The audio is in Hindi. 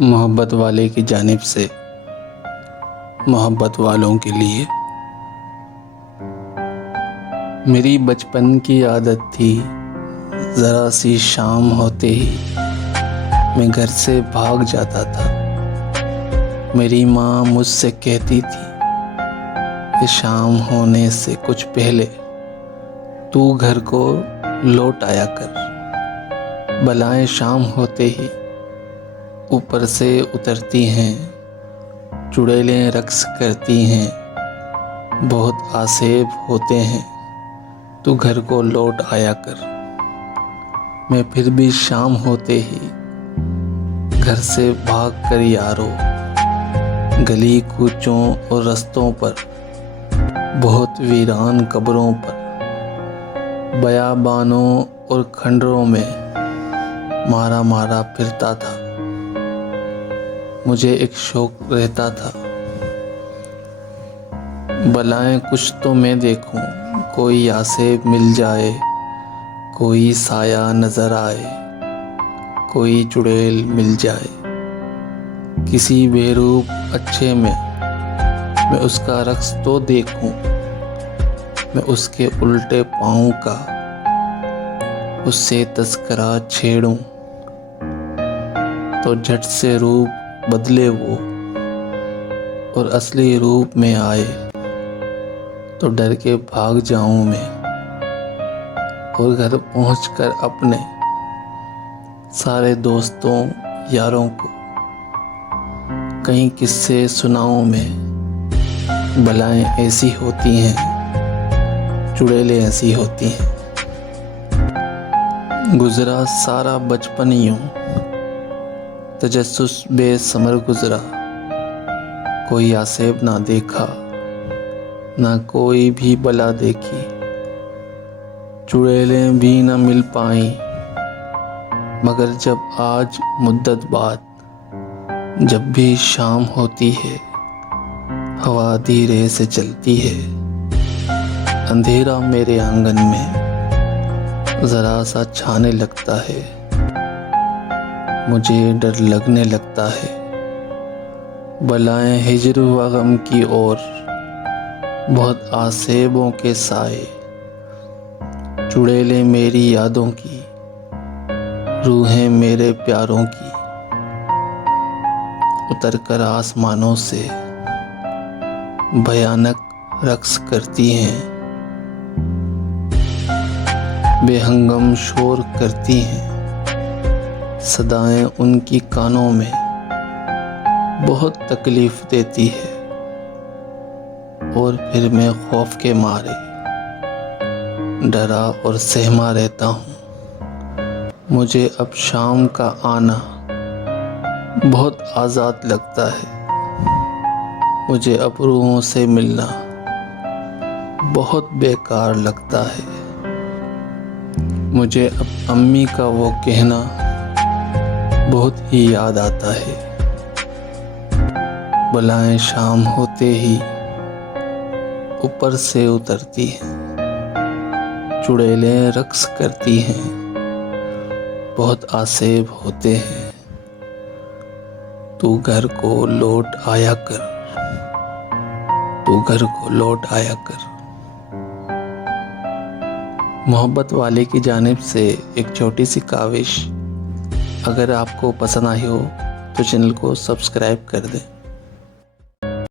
मोहब्बत वाले की जानिब से मोहब्बत वालों के लिए। मेरी बचपन की आदत थी, ज़रा सी शाम होते ही मैं घर से भाग जाता था। मेरी माँ मुझसे कहती थी कि शाम होने से कुछ पहले तू घर को लौट आया कर। बलाएं शाम होते ही ऊपर से उतरती हैं, चुड़ैलें रक्स करती हैं, बहुत आसेब होते हैं, तू घर को लौट आया कर। मैं फिर भी शाम होते ही घर से भाग कर यारो, गली कूचों और रास्तों पर, बहुत वीरान कब्रों पर, बयाबानों और खंडरों में मारा मारा फिरता था। मुझे एक शौक रहता था, बलाएं कुछ तो मैं देखूं, कोई आसेब मिल जाए, कोई साया नजर आए, कोई चुड़ैल मिल जाए। किसी बेरूप अच्छे में मैं उसका रक्स तो देखूं, मैं उसके उल्टे पाँव का उससे तस्करा छेड़ूं, तो झट से रूप बदले वो और असली रूप में आए, तो डर के भाग जाऊं मैं और घर पहुंचकर अपने सारे दोस्तों यारों को कई किस्से सुनाऊं मैं। बलाएं ऐसी होती हैं, चुड़ैलें ऐसी होती हैं। गुजरा सारा बचपन यूं तजस्सुस बेसमर गुजरा, कोई आसेब ना देखा, ना कोई भी बला देखी, चुड़ैलें भी न मिल पाई। मगर जब आज मुद्दत बाद जब भी शाम होती है, हवा धीरे से चलती है, अंधेरा मेरे आंगन में ज़रा सा छाने लगता है, मुझे डर लगने लगता है। बलाएं हिज्र व गम की ओर, बहुत आसेबों के साए, चुड़ैलें मेरी यादों की, रूहें मेरे प्यारों की, उतर कर आसमानों से भयानक रक्स करती हैं, बेहंगम शोर करती हैं। सदाएं उनकी कानों में बहुत तकलीफ देती है, और फिर मैं खौफ के मारे डरा और सहमा रहता हूँ। मुझे अब शाम का आना बहुत आज़ाद लगता है, मुझे अब रूहों से मिलना बहुत बेकार लगता है। मुझे अब अम्मी का वो कहना बहुत ही याद आता है। बलाएं शाम होते ही ऊपर से उतरती हैं, चुड़ैलें रक्स करती हैं, बहुत आसेब होते हैं, तू घर को लौट आया कर, तू घर को लौट आया कर। मोहब्बत वाले की जानिब से एक छोटी सी काविश। अगर आपको पसंद आई हो तो चैनल को सब्सक्राइब कर दें।